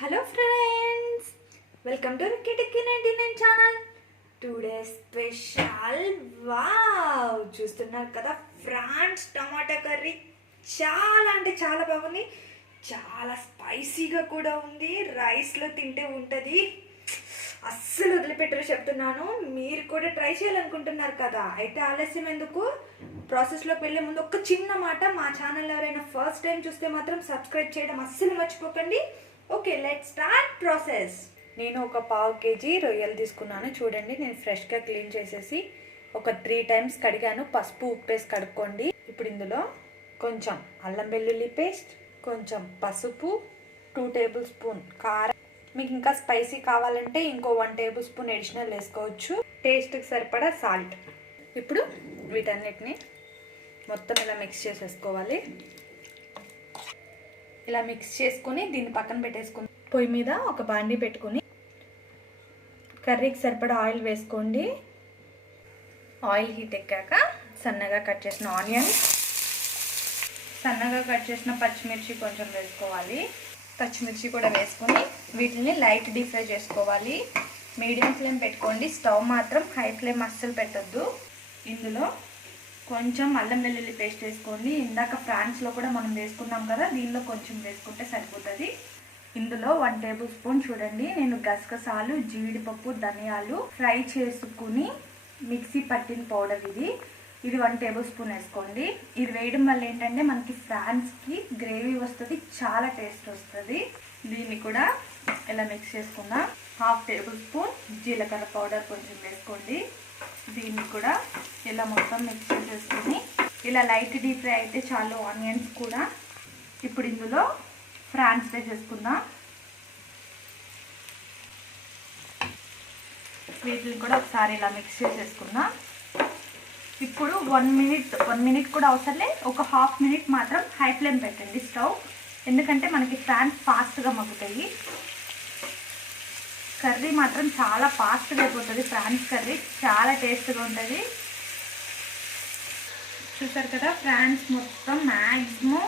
Hello friends, welcome to Ricky Tikki 99 channel. Today special wow చూస్తున్నారు కదా, France టమాటా curry. చాలా అంటే చాలా బాగుంది, చాలా స్పైసీగా కూడా ఉంది. రైస్లో తింటే ఉంటుంది, అస్సలు వదిలిపెట్టరు చెప్తున్నాను. మీరు కూడా ట్రై చేయాలనుకుంటున్నారు కదా, అయితే ఆలస్యం ఎందుకు, ప్రాసెస్లోకి వెళ్ళే ముందు ఒక చిన్న మాట, మా ఛానల్ ఎవరైనా ఫస్ట్ టైం చూస్తే మాత్రం సబ్స్క్రైబ్ చేయడం అస్సలు మర్చిపోకండి. Okay, let's start process. నేను ఒక పావు కేజీ రొయ్యలు తీసుకున్నాను. చూడండి, నేను ఫ్రెష్గా క్లీన్ చేసేసి ఒక 3 టైమ్స్ కడిగాను. పసుపు ఉప్పేసి కడుక్కోండి. ఇప్పుడు ఇందులో కొంచెం అల్లం వెల్లుల్లి పేస్ట్, కొంచెం పసుపు, 2 టేబుల్ స్పూన్ కారం. మీకు ఇంకా స్పైసీ కావాలంటే ఇంకో 1 టేబుల్ స్పూన్ అడిషనల్ వేసుకోవచ్చు. టేస్ట్కి సరిపడా సాల్ట్. ఇప్పుడు వీటన్నిటిని మొత్తం ఇలా మిక్స్ చేసేసుకోవాలి. ఇలా మిక్స్ చేసుకుని దీన్ని పక్కన పెట్టేసుకుని పొయ్యి మీద ఒక బాండీ పెట్టుకుని కర్రీకి సరిపడా ఆయిల్ వేసుకోండి. ఆయిల్ హీట్ ఎక్కాక సన్నగా కట్ చేసిన ఆనియన్, సన్నగా కట్ చేసిన పచ్చిమిర్చి కొంచెం వేసుకోవాలి. పచ్చిమిర్చి కూడా వేసుకొని వీటిని లైట్ డీప్ ఫ్రై చేసుకోవాలి. మీడియం ఫ్లేమ్ పెట్టుకోండి, స్టవ్ మాత్రం హై ఫ్లేమ్ అస్సలు పెట్టొద్దు. ఇందులో కొంచెం అల్లం వెల్లుల్లి పేస్ట్ వేసుకోండి. ఇందాక ఫ్రాన్స్లో కూడా మనం వేసుకున్నాం కదా, దీనిలో కొంచెం వేసుకుంటే సరిపోతుంది. ఇందులో 1 టేబుల్ స్పూన్ చూడండి, నేను గసగసాలు, జీడిపప్పు, ధనియాలు ఫ్రై చేసుకుని మిక్సీ పట్టిన పౌడర్ ఇది 1 టేబుల్ స్పూన్ వేసుకోండి. ఇది వేయడం వల్ల ఏంటంటే మనకి ఫ్రాన్స్కి గ్రేవీ వస్తుంది, చాలా టేస్ట్ వస్తుంది. దీన్ని కూడా ఇలా మిక్స్ చేసుకుందాం. 1/2 టేబుల్ స్పూన్ జీలకర్ర పౌడర్ కొంచెం వేసుకోండి. దీన్ని కూడా ఇలా మొత్తం మిక్స్ చేసేసుకొని ఇలా లైట్ డీప్ ఫ్రై అయితే చాలు ఆనియన్స్ కూడా. ఇప్పుడు ఇందులో ఫ్రాన్స్ వేసేసుకుందాం. వీటిని కూడా ఒకసారి ఇలా మిక్స్ చేసేసుకుందాం. ఇప్పుడు 1 మినిట్ కూడా అవసరలే, ఒక 1/2 మినిట్ మాత్రం హై ఫ్లేమ్ పెట్టండి స్టవ్, ఎందుకంటే మనకి ఫ్రాన్స్ ఫాస్ట్గా మగ్గుతాయి. కర్రీ మాత్రం చాలా ఫాస్ట్గా అయిపోతుంది. ఫ్రాన్స్ కర్రీ చాలా టేస్ట్గా ఉంటుంది. చూసారు కదా, ఫ్రాన్స్ మొత్తం మ్యాక్సిమం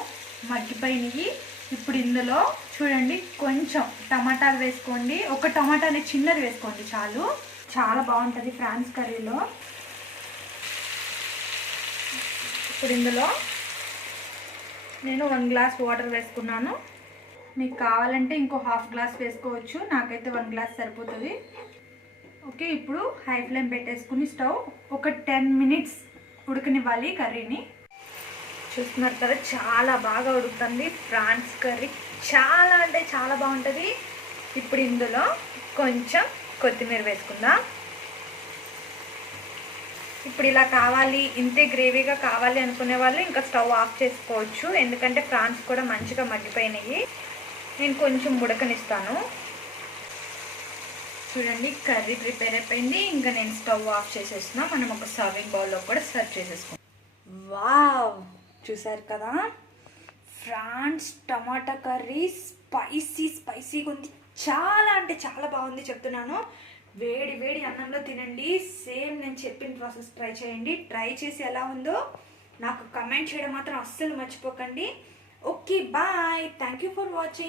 మగ్గిపోయినాయి. ఇప్పుడు ఇందులో చూడండి కొంచెం టమాటాలు వేసుకోండి. ఒక టమాటాని చిన్నది వేసుకోండి చాలు, చాలా బాగుంటుంది ఫ్రాన్స్ కర్రీలో. ఇప్పుడు ఇందులో నేను 1 గ్లాస్ వాటర్ వేసుకున్నాను. మీకు కావాలంటే ఇంకో 1/2 గ్లాస్ వేసుకోవచ్చు, నాకైతే 1 గ్లాస్ సరిపోతుంది. ఓకే, ఇప్పుడు హై ఫ్లేమ్ పెట్టేసుకుని స్టవ్ ఒక 10 మినిట్స్ ఉడకనివ్వాలి కర్రీని. చూస్తున్నారు కదా, చాలా బాగా ఉడుకుతుంది ఫ్రాన్స్ కర్రీ, చాలా అంటే చాలా బాగుంటుంది. ఇప్పుడు ఇందులో కొంచెం కొత్తిమీర వేసుకుందాం. ఇప్పుడు ఇలా కావాలి, ఇంతే గ్రేవీగా కావాలి అనుకునే వాళ్ళు ఇంకా స్టవ్ ఆఫ్ చేసుకోవచ్చు, ఎందుకంటే ఫ్రాన్స్ కూడా మంచిగా మగ్గిపోయినాయి. నేను కొంచెం ఉడకనిస్తాను. చూడండి, కర్రీ ప్రిపేర్ అయిపోయింది. ఇంకా నేను స్టవ్ ఆఫ్ చేసేస్తున్నా. మనం ఒక సర్వింగ్ బౌల్లో కూడా సర్వ్ చేసేసుకుంటాం. వావ్, చూసారు కదా, ఫ్రాన్స్ టమాటా కర్రీ స్పైసీగా ఉంది, చాలా అంటే చాలా బాగుంది చెప్తున్నాను. వేడి వేడి అన్నంలో తినండి. సేమ్ నేను చెప్పిన ప్రాసెస్ ట్రై చేయండి. ట్రై చేసి ఎలా ఉందో నాకు కమెంట్ చేయడం మాత్రం అస్సలు మర్చిపోకండి. Okay, bye, thank you for watching.